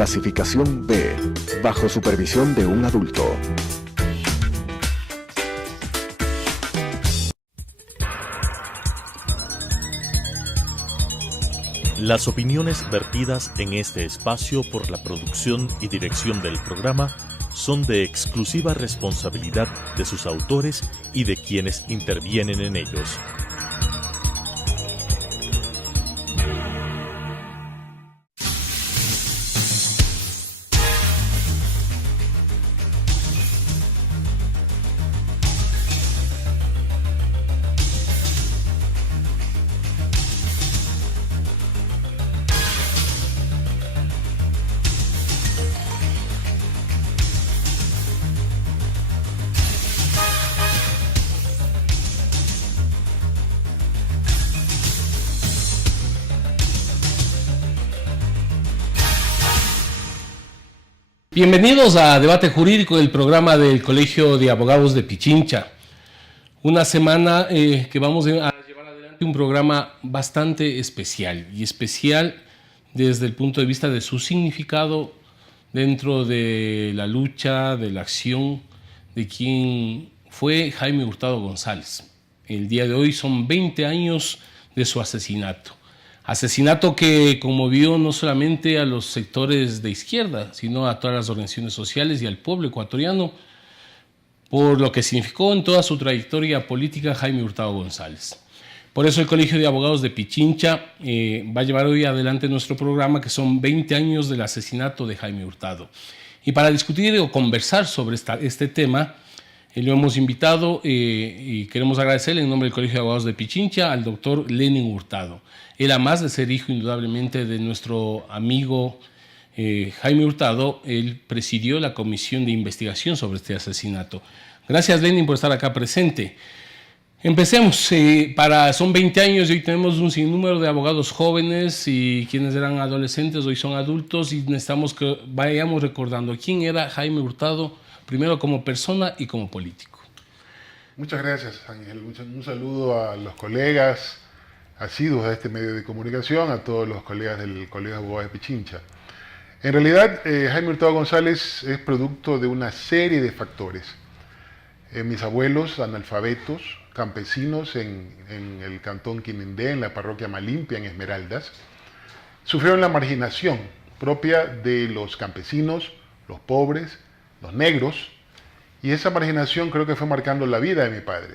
Clasificación B, bajo supervisión de un adulto. Las opiniones vertidas en este espacio por la producción y dirección del programa son de exclusiva responsabilidad de sus autores y de quienes intervienen en ellos. Bienvenidos a Debate Jurídico, el programa del Colegio de Abogados de Pichincha. Una semana que vamos a llevar adelante un programa bastante especial, y especial desde el punto de vista de su significado dentro de la lucha, de la acción de quien fue Jaime Hurtado González. El día de hoy son 20 años de su asesinato. Asesinato que conmovió no solamente a los sectores de izquierda, sino a todas las organizaciones sociales y al pueblo ecuatoriano, por lo que significó en toda su trayectoria política Jaime Hurtado González. Por eso el Colegio de Abogados de Pichincha va a llevar hoy adelante nuestro programa, que son 20 años del asesinato de Jaime Hurtado. Y para discutir o conversar sobre este tema, lo hemos invitado y queremos agradecerle en nombre del Colegio de Abogados de Pichincha al doctor Lenin Hurtado. Él, además de ser hijo indudablemente de nuestro amigo Jaime Hurtado, él presidió la comisión de investigación sobre este asesinato. Gracias, Lenin, por estar acá presente. Empecemos. Son 20 años y hoy tenemos un sinnúmero de abogados jóvenes, y quienes eran adolescentes hoy son adultos, y necesitamos que vayamos recordando quién era Jaime Hurtado, primero como persona y como político. Muchas gracias, Ángel. Un saludo a los colegas asiduos de este medio de comunicación, a todos los colegas del Colegio de Abogados de Pichincha. En realidad, Jaime Hurtado González es producto de una serie de factores. Mis abuelos, analfabetos, campesinos en el cantón Quinindé, en la parroquia Malimpia, en Esmeraldas, sufrieron la marginación propia de los campesinos, los pobres, los negros, y esa marginación creo que fue marcando la vida de mi padre.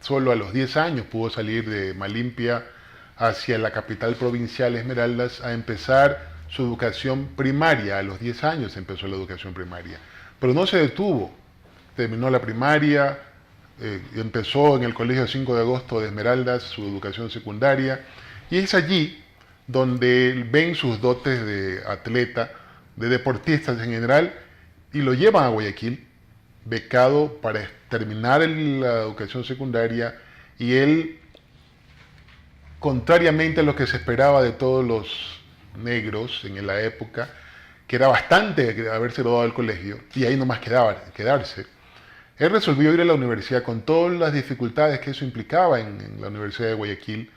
Solo a los 10 años pudo salir de Malimpia hacia la capital provincial Esmeraldas a empezar su educación primaria. A los 10 años empezó la educación primaria, pero no se detuvo. Terminó la primaria, empezó en el Colegio 5 de Agosto de Esmeraldas su educación secundaria, y es allí donde ven sus dotes de atleta, de deportistas en general, y lo llevan a Guayaquil, becado para terminar la educación secundaria, y él, contrariamente a lo que se esperaba de todos los negros en la época, que era bastante haberse graduado del colegio, y ahí nomás quedarse, él resolvió ir a la universidad con todas las dificultades que eso implicaba en la Universidad de Guayaquil.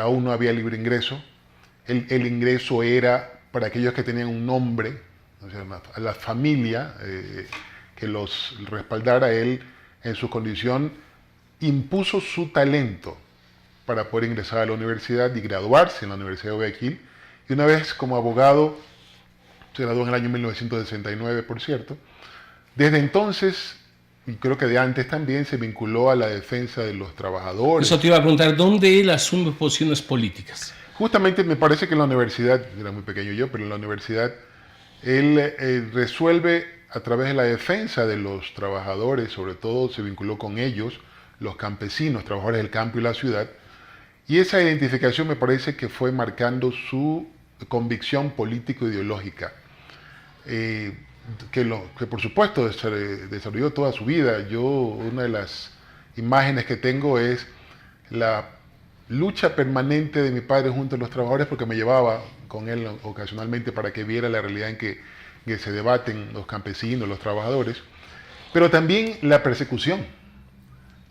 Aún no había libre ingreso. El ingreso era para aquellos que tenían un nombre, o sea, a la familia que los respaldara. Él, en su condición, impuso su talento para poder ingresar a la universidad y graduarse en la Universidad de Guayaquil. Y una vez como abogado, se graduó en el año 1969, por cierto. Desde entonces, y creo que de antes también, se vinculó a la defensa de los trabajadores. Eso te iba a preguntar, ¿dónde él asume posiciones políticas? Justamente me parece que en la universidad, era muy pequeño yo, pero en la universidad, él resuelve a través de la defensa de los trabajadores, sobre todo se vinculó con ellos, los campesinos, trabajadores del campo y la ciudad, y esa identificación me parece que fue marcando su convicción político-ideológica. Que por supuesto desarrolló toda su vida. Una de las imágenes que tengo es la lucha permanente de mi padre junto a los trabajadores, porque me llevaba con él ocasionalmente para que viera la realidad en que se debaten los campesinos, los trabajadores, pero también la persecución,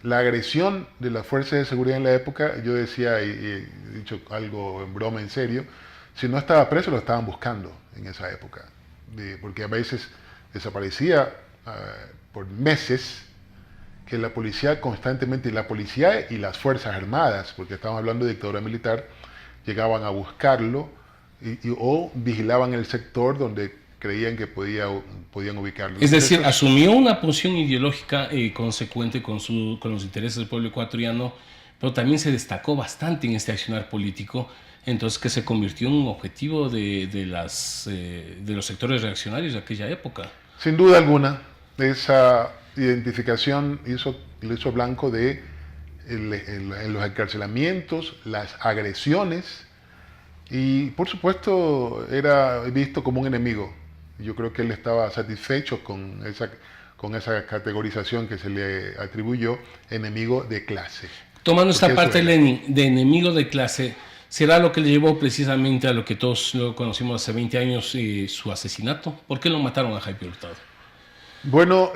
la agresión de las fuerzas de seguridad en la época. Yo decía, y he dicho algo en broma, en serio, si no estaba preso, lo estaban buscando en esa época. Porque a veces desaparecía por meses, que la policía constantemente, la policía y las Fuerzas Armadas, porque estamos hablando de dictadura militar, llegaban a buscarlo o vigilaban el sector donde creían que podían ubicarlo. Es decir, asumió una posición ideológica consecuente con los intereses del pueblo ecuatoriano, pero también se destacó bastante en este accionar político, entonces que se convirtió en un objetivo de los sectores reaccionarios de aquella época. Sin duda alguna, esa identificación lo hizo blanco de en los encarcelamientos, las agresiones, y por supuesto era visto como un enemigo. Yo creo que él estaba satisfecho con esa categorización que se le atribuyó, enemigo de clase. Tomando esta parte, Lenin, de enemigo de clase, ¿será lo que le llevó precisamente a lo que todos lo conocimos hace 20 años, su asesinato? ¿Por qué lo mataron a Jaime Hurtado? Bueno,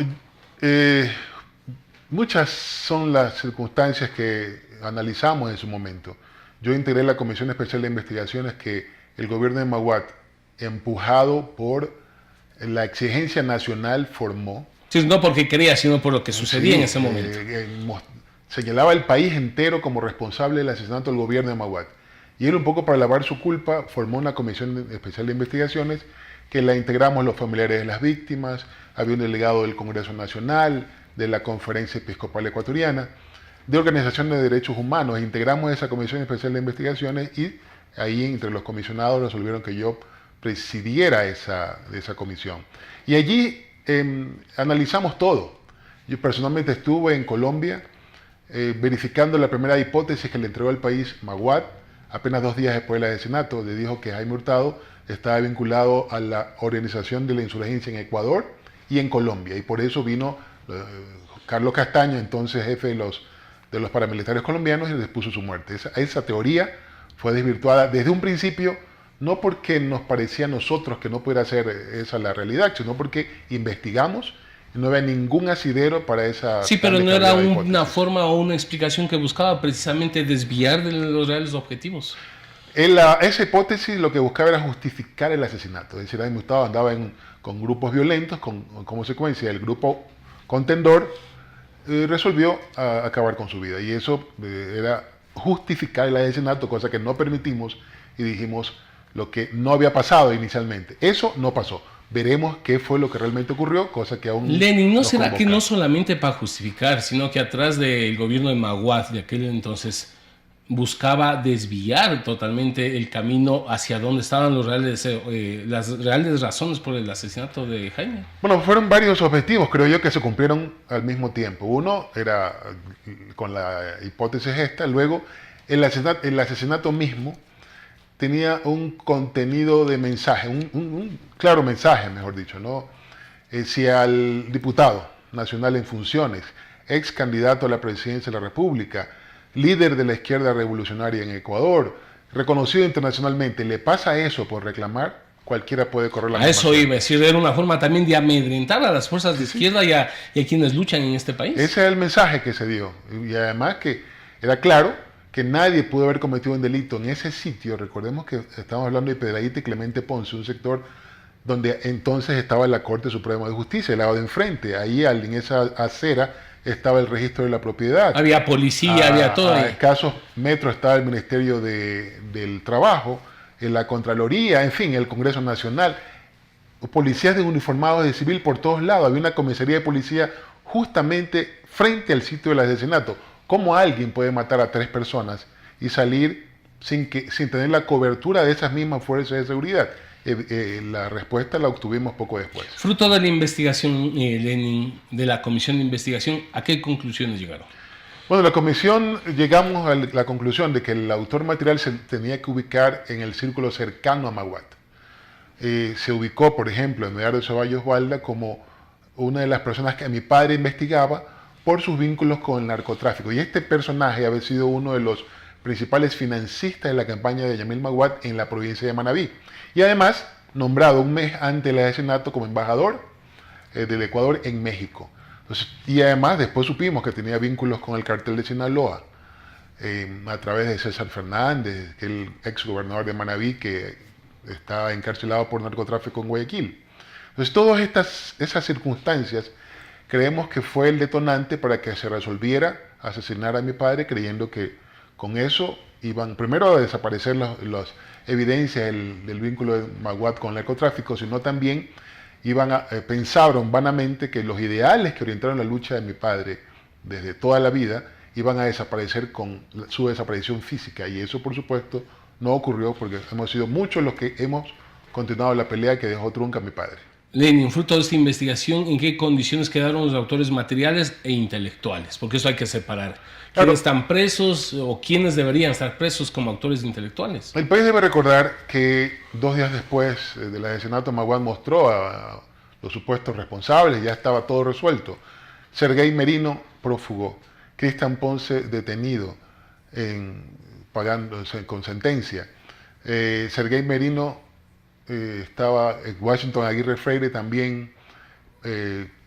muchas son las circunstancias que analizamos en su momento. Yo integré la Comisión Especial de Investigaciones que el gobierno de Maguad, empujado por la exigencia nacional, formó. Sí, no porque quería, sino por lo que sucedía en ese momento. Señalaba al país entero como responsable del asesinato del gobierno de Maguad. Y él, un poco para lavar su culpa, formó una Comisión Especial de Investigaciones que la integramos los familiares de las víctimas, había un delegado del Congreso Nacional, de la Conferencia Episcopal Ecuatoriana, de organizaciones de derechos humanos. Integramos esa Comisión Especial de Investigaciones y ahí entre los comisionados resolvieron que yo presidiera esa comisión. Y allí analizamos todo. Yo personalmente estuve en Colombia verificando la primera hipótesis que le entregó al país Maguad, apenas 2 días después del asesinato. Le dijo que Jaime Hurtado estaba vinculado a la organización de la insurgencia en Ecuador y en Colombia, y por eso vino Carlos Castaño, entonces jefe de los paramilitares colombianos, y les puso su muerte. Esa teoría fue desvirtuada desde un principio, no porque nos parecía a nosotros que no pudiera ser esa la realidad, sino porque investigamos y no había ningún asidero para esa... Sí, pero no era una forma o una explicación que buscaba precisamente desviar de los reales objetivos. Esa hipótesis lo que buscaba era justificar el asesinato. Es decir, Jaime Hurtado andaba con grupos violentos, como consecuencia el grupo contendor resolvió acabar con su vida. Y eso era justificar el asesinato, cosa que no permitimos, y dijimos lo que no había pasado inicialmente. Eso no pasó. Veremos qué fue lo que realmente ocurrió, cosa que aún... Lenin, ¿no será que no solamente para justificar, sino que atrás del gobierno de Maguad de aquel entonces buscaba desviar totalmente el camino hacia donde estaban las reales razones por el asesinato de Jaime? Bueno, fueron varios objetivos, creo yo, que se cumplieron al mismo tiempo. Uno era con la hipótesis esta, luego el asesinato mismo tenía un contenido de mensaje, un claro mensaje, mejor dicho, ¿no? Si al diputado nacional en funciones, ex candidato a la presidencia de la República, líder de la izquierda revolucionaria en Ecuador, reconocido internacionalmente, le pasa eso por reclamar, cualquiera puede correr la misma suerte. A eso iba a decir, era una forma también de amedrentar a las fuerzas de izquierda y a quienes luchan en este país. Ese es el mensaje que se dio, y además que era claro que nadie pudo haber cometido un delito en ese sitio. Recordemos que estamos hablando de Piedradita y Clemente Ponce, un sector donde entonces estaba la Corte Suprema de Justicia, el lado de enfrente. Ahí en esa acera estaba el registro de la propiedad. Había policía, había todo. A escasos metros estaba el Ministerio del Trabajo, la Contraloría, en fin, el Congreso Nacional. Policías uniformados de civil por todos lados. Había una comisaría de policía justamente frente al sitio del asesinato. ¿Cómo alguien puede matar a 3 personas y salir sin tener la cobertura de esas mismas fuerzas de seguridad? La respuesta la obtuvimos poco después. Fruto de la investigación, Lenin, de la comisión de investigación, ¿a qué conclusiones llegaron? Bueno, la comisión llegamos a la conclusión de que el autor material se tenía que ubicar en el círculo cercano a Maguad. Se ubicó, por ejemplo, en Medardo Ceballos Balda como una de las personas que mi padre investigaba por sus vínculos con el narcotráfico. Y este personaje había sido uno de los principales financistas de la campaña de Yamil Maguad en la provincia de Manabí. Y además, nombrado un mes antes del asesinato como embajador del Ecuador en México. Entonces, y además, después supimos que tenía vínculos con el cartel de Sinaloa, a través de César Fernández, el ex gobernador de Manabí, que está encarcelado por narcotráfico en Guayaquil. Entonces, todas esas circunstancias creemos que fue el detonante para que se resolviera asesinar a mi padre, creyendo que con eso iban primero a desaparecer las evidencias del vínculo de Maguad con el narcotráfico, sino también pensaron vanamente que los ideales que orientaron la lucha de mi padre desde toda la vida iban a desaparecer con su desaparición física, y eso por supuesto no ocurrió, porque hemos sido muchos los que hemos continuado la pelea que dejó trunca a mi padre. Lenin, fruto de esta investigación, ¿en qué condiciones quedaron los autores materiales e intelectuales? Porque eso hay que separar. Claro. ¿Quiénes están presos o quiénes deberían estar presos como autores intelectuales? El país debe recordar que 2 días después del asesinato, Maguad mostró a los supuestos responsables, ya estaba todo resuelto. Sergei Merino, prófugo. Cristian Ponce, detenido, pagándose con sentencia. Sergei Merino estaba en Washington. Aguirre Freire también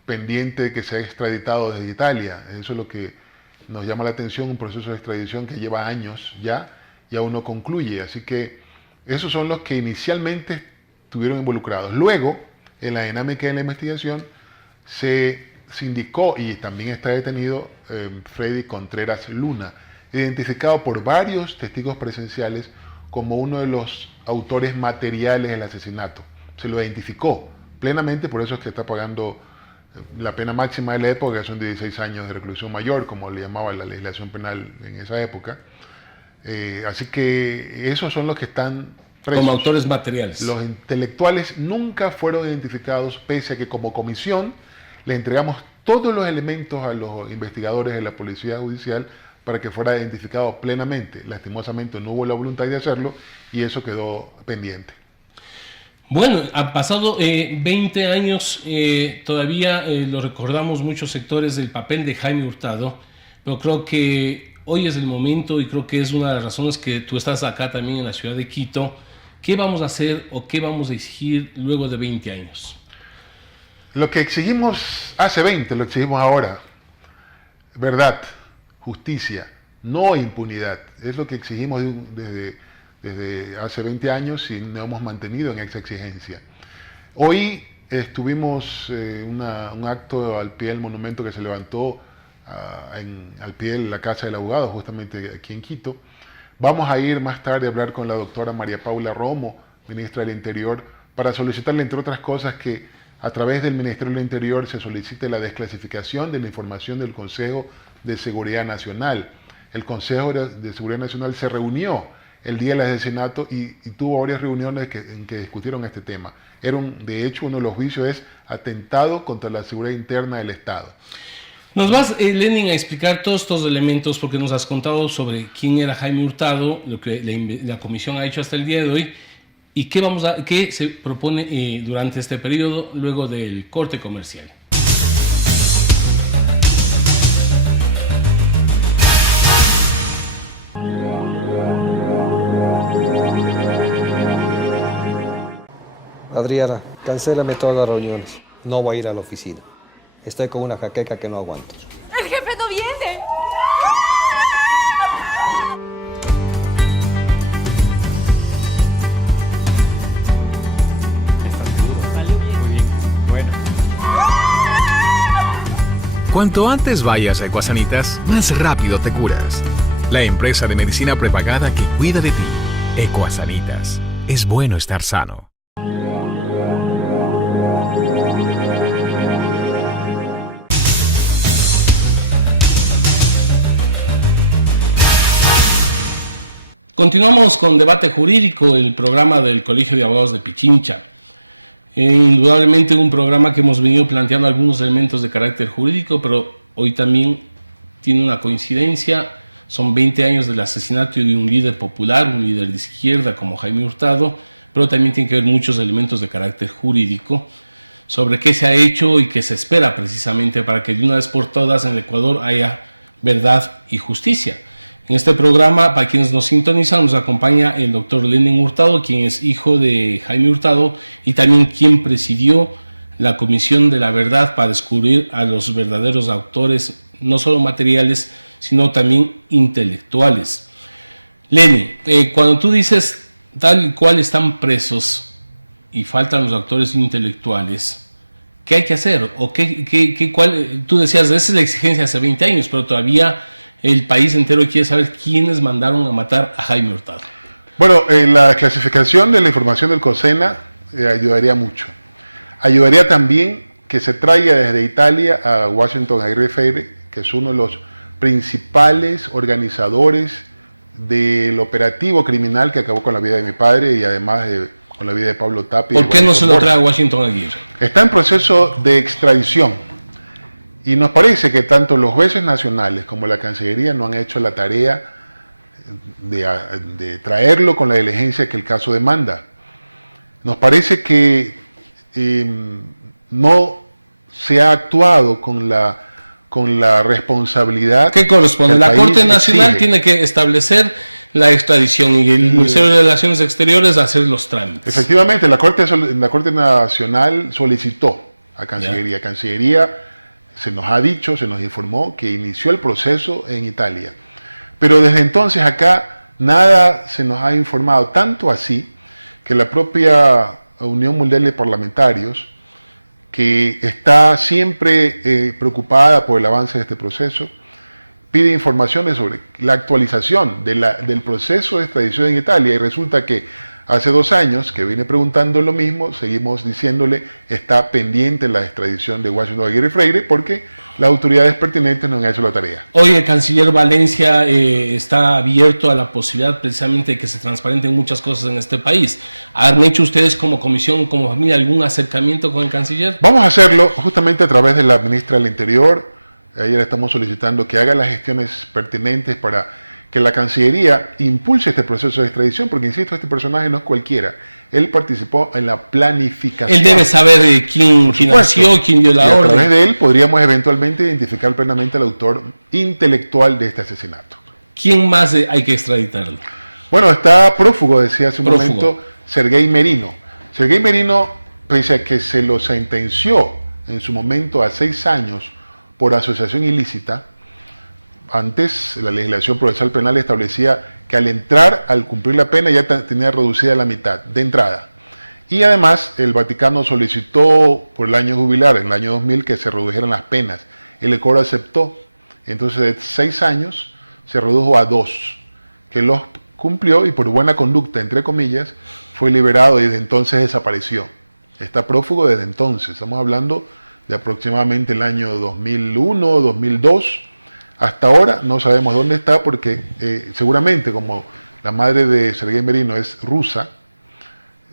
pendiente de que sea extraditado desde Italia. Eso es lo que nos llama la atención, un proceso de extradición que lleva años ya, y aún no concluye. Así que esos son los que inicialmente estuvieron involucrados. Luego, en la dinámica de la investigación, se indicó, y también está detenido, Freddy Contreras Luna, identificado por varios testigos presenciales como uno de los autores materiales del asesinato. Se lo identificó plenamente, por eso es que está pagando la pena máxima de la época, que son 16 años de reclusión mayor, como le llamaba la legislación penal en esa época. Así que esos son los que están presos. Como autores materiales. Los intelectuales nunca fueron identificados, pese a que como comisión le entregamos todos los elementos a los investigadores de la Policía Judicial para que fuera identificado plenamente. Lastimosamente no hubo la voluntad de hacerlo y eso quedó pendiente. Bueno, han pasado 20 años, todavía lo recordamos muchos sectores del papel de Jaime Hurtado, pero creo que hoy es el momento, y creo que es una de las razones que tú estás acá también en la ciudad de Quito. ¿Qué vamos a hacer o qué vamos a exigir luego de 20 años? Lo que exigimos hace 20, lo exigimos ahora. Verdad, justicia, no impunidad. Es lo que exigimos desde hace 20 años y nos hemos mantenido en esa exigencia. Hoy tuvimos un acto al pie del monumento que se levantó al pie de la Casa del Abogado, justamente aquí en Quito. Vamos a ir más tarde a hablar con la doctora María Paula Romo, ministra del Interior, para solicitarle, entre otras cosas, que a través del Ministerio del Interior se solicite la desclasificación de la información del Consejo de Seguridad Nacional. El Consejo de Seguridad Nacional se reunió el día del asesinato y tuvo varias reuniones en que discutieron este tema. De hecho, uno de los juicios es atentado contra la seguridad interna del Estado. Nos vas, Lenin, a explicar todos estos elementos, porque nos has contado sobre quién era Jaime Hurtado, lo que la comisión ha hecho hasta el día de hoy, y qué se propone durante este periodo luego del corte comercial. Adriana, cancélame todas las reuniones. No voy a ir a la oficina. Estoy con una jaqueca que no aguanto. ¡El jefe no viene! ¿Estás seguro? Muy bien. Bueno. Cuanto antes vayas a Ecuasanitas, más rápido te curas. La empresa de medicina prepagada que cuida de ti. Ecuasanitas. Es bueno estar sano. Continuamos con Debate Jurídico, el programa del Colegio de Abogados de Pichincha. Indudablemente un programa que hemos venido planteando algunos elementos de carácter jurídico, pero hoy también tiene una coincidencia. Son 20 años del asesinato de un líder popular, un líder de izquierda como Jaime Hurtado, pero también tiene que ver muchos elementos de carácter jurídico sobre qué se ha hecho y qué se espera precisamente para que de una vez por todas en el Ecuador haya verdad y justicia. En este programa, para quienes nos sintonizan, nos acompaña el doctor Lenin Hurtado, quien es hijo de Jaime Hurtado y también quien presidió la Comisión de la Verdad para descubrir a los verdaderos autores, no solo materiales, sino también intelectuales. Lenin, cuando tú dices tal y cual están presos y faltan los actores intelectuales, ¿qué hay que hacer? ¿O tú decías, esa es la exigencia hace 20 años, pero todavía el país entero quiere saber quiénes mandaron a matar a Jaime Hurtado? Bueno, la clasificación de la información del COSENA ayudaría mucho. Ayudaría también que se traiga desde Italia a Washington Aguirre Freire, que es uno de los principales organizadores del operativo criminal que acabó con la vida de mi padre y además con la vida de Pablo Tapia. ¿Por qué no se lo trae a Washington Aguirre? Está en proceso de extradición y nos parece que tanto los jueces nacionales como la Cancillería no han hecho la tarea de traerlo con la diligencia que el caso demanda. Nos parece que no se ha actuado con la responsabilidad. ¿Qué corresponde? La Corte Nacional exige. Tiene que establecer la extradición y el Ministerio de Relaciones Exteriores hacer los trámites. Efectivamente, la Corte Nacional solicitó a Cancillería. Cancillería se nos ha dicho, se nos informó que inició el proceso en Italia. Pero desde entonces acá nada se nos ha informado, tanto así que la propia Unión Mundial de Parlamentarios, que está siempre preocupada por el avance de este proceso, pide informaciones sobre la actualización del proceso de extradición en Italia y resulta que hace 2 años que viene preguntando lo mismo, seguimos diciéndole está pendiente la extradición de Washington Aguirre Freire porque las autoridades pertinentes no han hecho la tarea. Hoy el canciller Valencia está abierto a la posibilidad precisamente de que se transparenten muchas cosas en este país. ¿Han hecho ustedes como comisión, como familia, algún acercamiento con el canciller? Vamos a hacerlo justamente a través de la ministra del Interior. Ayer estamos solicitando que haga las gestiones pertinentes para que la Cancillería impulse este proceso de extradición, porque insisto, este personaje no es cualquiera. Él participó en la planificación. Él debe saber quién nació, quién dio la orden. A través de él podríamos eventualmente identificar plenamente al autor intelectual de este asesinato. ¿Quién más hay que extraditarlo? Bueno, está prófugo, decía hace un momento, Sergei Merino. Sergei Merino, pese a que se lo sentenció en su momento a 6 años por asociación ilícita, antes la legislación procesal penal establecía que al cumplir la pena ya tenía reducida la mitad de entrada. Y además el Vaticano solicitó por el año jubilar, en el año 2000, que se redujeran las penas. El Ecuador aceptó. Entonces de 6 años se redujo a 2, que los cumplió y por buena conducta, entre comillas, fue liberado y desde entonces desapareció. Está prófugo desde entonces. Estamos hablando de aproximadamente el año 2001, 2002. Hasta ahora no sabemos dónde está porque seguramente como la madre de Sergei Merino es rusa,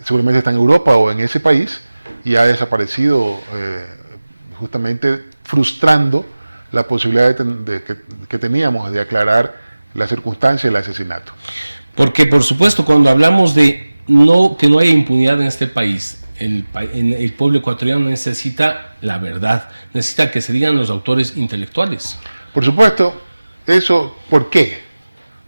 seguramente está en Europa o en ese país y ha desaparecido justamente frustrando la posibilidad que teníamos de aclarar la circunstancia del asesinato. Porque por supuesto cuando hablamos de que no haya impunidad en este país, el pueblo ecuatoriano necesita la verdad, necesita que se digan los autores intelectuales. Por supuesto, eso, ¿por qué?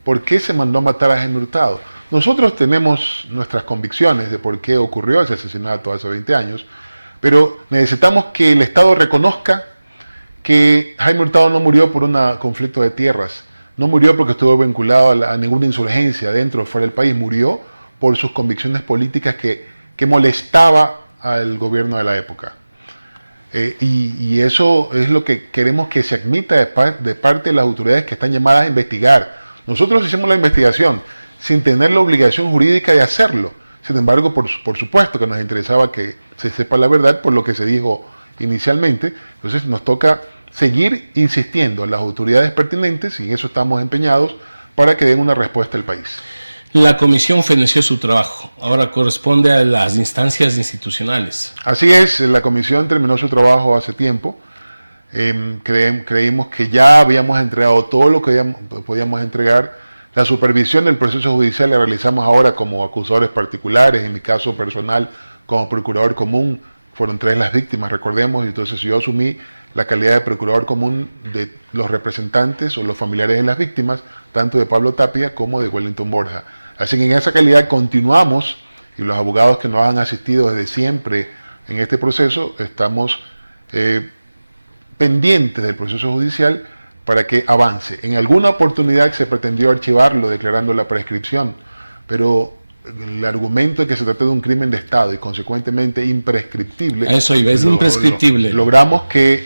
¿Por qué se mandó a matar a Jaime Hurtado? Nosotros tenemos nuestras convicciones de por qué ocurrió ese asesinato hace 20 años, pero necesitamos que el Estado reconozca que Jaime Hurtado no murió por un conflicto de tierras, no murió porque estuvo vinculado a ninguna insurgencia dentro o fuera del país, murió por sus convicciones políticas que molestaba al gobierno de la época. Y eso es lo que queremos que se admita de parte de las autoridades que están llamadas a investigar. Nosotros hicimos la investigación sin tener la obligación jurídica de hacerlo. Sin embargo, por supuesto que nos interesaba que se sepa la verdad por lo que se dijo inicialmente. Entonces nos toca seguir insistiendo en las autoridades pertinentes, y en eso estamos empeñados, para que den una respuesta al país. La comisión feneció su trabajo, ahora corresponde a las instancias institucionales. Así es, la comisión terminó su trabajo hace tiempo. Creímos que ya habíamos entregado todo lo que podíamos entregar. La supervisión del proceso judicial la realizamos ahora como acusadores particulares, en mi caso personal como procurador común. Fueron 3 las víctimas, recordemos, y entonces yo asumí la calidad de procurador común de los representantes o los familiares de las víctimas, tanto de Pablo Tapia como de Wellington Borja. Así que en esa calidad continuamos, y los abogados que nos han asistido desde siempre en este proceso, estamos pendientes del proceso judicial para que avance. En alguna oportunidad se pretendió archivarlo declarando la prescripción, pero el argumento de que se trata de un crimen de Estado y consecuentemente imprescriptible. A eso iba, es imprescriptible. Logramos que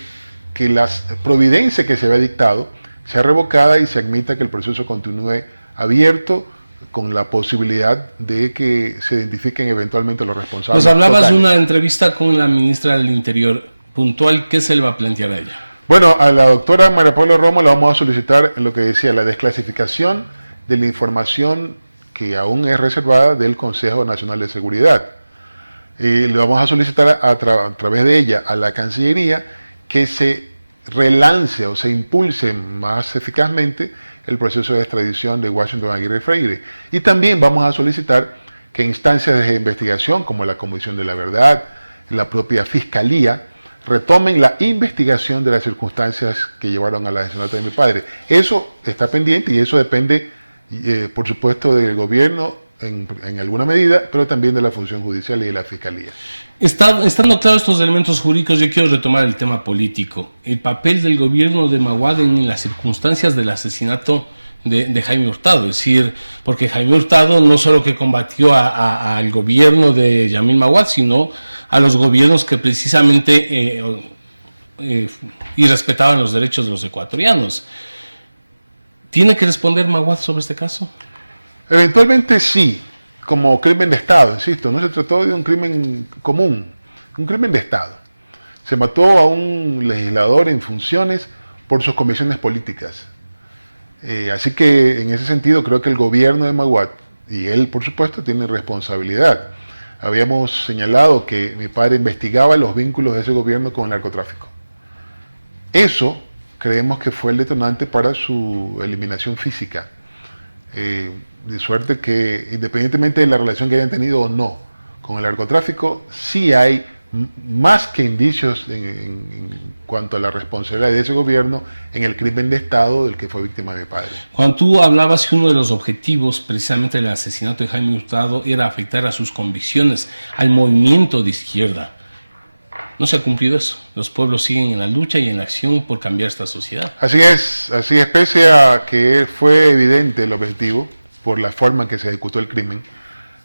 la providencia que se había dictado sea revocada y se admita que el proceso continúe abierto con la posibilidad de que se identifiquen eventualmente los responsables. Nos hablabas totales. de una entrevista con la ministra del Interior puntual. ¿Qué se le va a plantear a ella? Bueno, a la doctora María Paula Romo la vamos a solicitar en lo que decía, la desclasificación de la información que aún es reservada del Consejo Nacional de Seguridad. Le vamos a solicitar a través de ella a la Cancillería que se relance o se impulse más eficazmente el proceso de extradición de Washington Aguirre Freire. Y también vamos a solicitar que instancias de investigación como la Comisión de la Verdad, la propia Fiscalía, retomen la investigación de las circunstancias que llevaron al asesinato de mi padre. Eso está pendiente y eso depende, por supuesto, del gobierno en alguna medida, pero también de la función judicial y de la Fiscalía. Estando claros estos elementos jurídicos, yo quiero retomar el tema político. El papel del gobierno de Maguad en las circunstancias del asesinato de Jaime Hurtado. Es decir, porque Jaime Hurtado no solo que combatió al gobierno de Yamil Maguad, sino a los gobiernos que precisamente irrespetaban los derechos de los ecuatorianos. ¿Tiene que responder Maguad sobre este caso? Eventualmente sí, como crimen de Estado, insisto, no se trató de un crimen común, un crimen de Estado. Se mató a un legislador en funciones por sus comisiones políticas. Así que en ese sentido creo que el gobierno de Maguad, y él por supuesto, tiene responsabilidad. Habíamos señalado que mi padre investigaba los vínculos de ese gobierno con el narcotráfico. Eso creemos que fue el detonante para su eliminación física. De suerte que independientemente de la relación que hayan tenido o no con el narcotráfico, sí hay más que indicios en cuanto a la responsabilidad de ese gobierno en el crimen de Estado del que fue víctima de mi padre. Cuando tú hablabas que uno de los objetivos precisamente del asesinato de Jaime Hurtado era afectar a sus convicciones, al movimiento de izquierda, no se ha cumplido eso. Los pueblos siguen en la lucha y en la acción por cambiar esta sociedad. Así es, pese a que fue evidente el objetivo por la forma en que se ejecutó el crimen,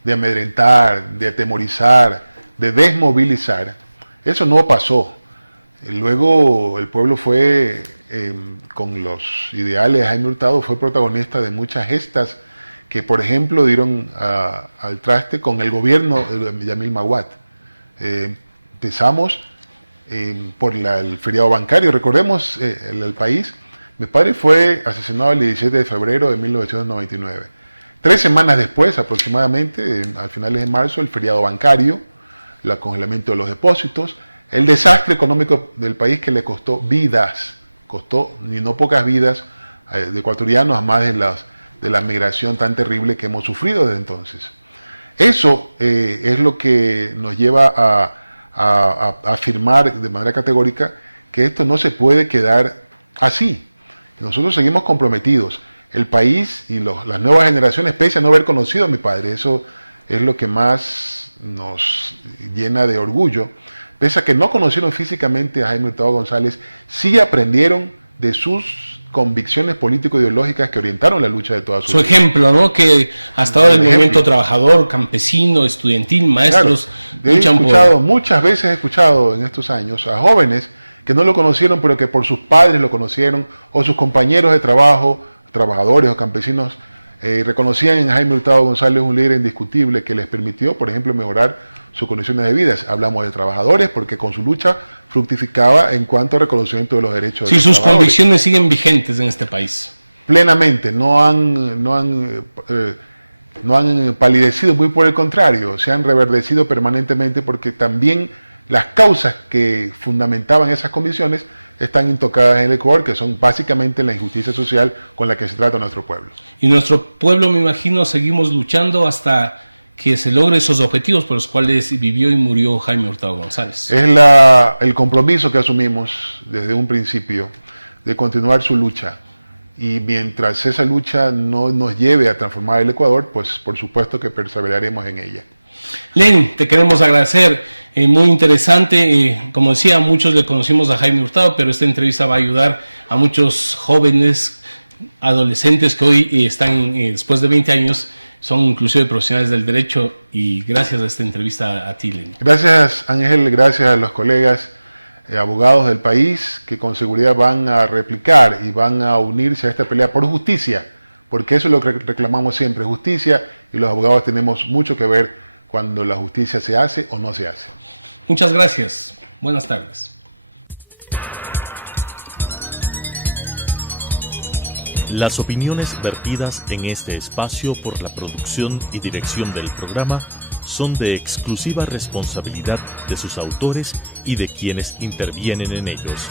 de amedrentar, de atemorizar, de desmovilizar, eso no pasó. Luego el pueblo fue, con los ideales de Jaime Hurtado, fue protagonista de muchas gestas que, por ejemplo, dieron al traste con el gobierno de Yamil Maguad. Empezamos por el feriado bancario. Recordemos el país. Mi padre fue asesinado el 17 de febrero de 1999. 3 semanas después, aproximadamente, a finales de marzo, el feriado bancario, el congelamiento de los depósitos, el desastre económico del país que le costó vidas, y no pocas vidas de ecuatorianos, a más de la migración tan terrible que hemos sufrido desde entonces. Eso es lo que nos lleva a afirmar de manera categórica que esto no se puede quedar así. Nosotros seguimos comprometidos. El país y las nuevas generaciones, pese a no haber conocido a mi padre, eso es lo que más nos llena de orgullo, pese a que no conocieron físicamente a Jaime Hurtado González, sí aprendieron de sus convicciones político-ideológicas que orientaron la lucha de toda su vida. Ejemplo, ¿no? Que hasta ahora el movimiento trabajador, campesino, estudiantil, maestros, luchan por... Muchas veces he escuchado en estos años a jóvenes que no lo conocieron, pero que por sus padres lo conocieron, o sus compañeros de trabajo, trabajadores o campesinos, reconocían en Jaime Hurtado González un líder indiscutible que les permitió, por ejemplo, mejorar sus condiciones de vida. Hablamos de trabajadores porque con su lucha fructificaba en cuanto a reconocimiento de los derechos de los sus trabajadores. Convicciones siguen vigentes en este país. Plenamente, no han palidecido, muy por el contrario, se han reverdecido permanentemente porque también las causas que fundamentaban esas convicciones están intocadas en el Ecuador, que son básicamente la injusticia social con la que se trata nuestro pueblo. Y nuestro pueblo, me imagino, seguimos luchando hasta que se logre esos objetivos por los cuales vivió y murió Jaime Hurtado González. Es el compromiso que asumimos desde un principio de continuar su lucha. Y mientras esa lucha no nos lleve a transformar el Ecuador, pues por supuesto que perseveraremos en ella. Lenin, te queremos agradecer, muy interesante, como decía, muchos le conocimos a Jaime Hurtado, pero esta entrevista va a ayudar a muchos jóvenes, adolescentes que hoy están, después de 20 años, son inclusive profesionales del derecho, y gracias a esta entrevista a ti, Lenín. Gracias, Ángel, gracias a los colegas abogados del país que con seguridad van a replicar y van a unirse a esta pelea por justicia, porque eso es lo que reclamamos siempre, justicia, y los abogados tenemos mucho que ver cuando la justicia se hace o no se hace. Muchas gracias. Buenas tardes. Las opiniones vertidas en este espacio por la producción y dirección del programa son de exclusiva responsabilidad de sus autores y de quienes intervienen en ellos.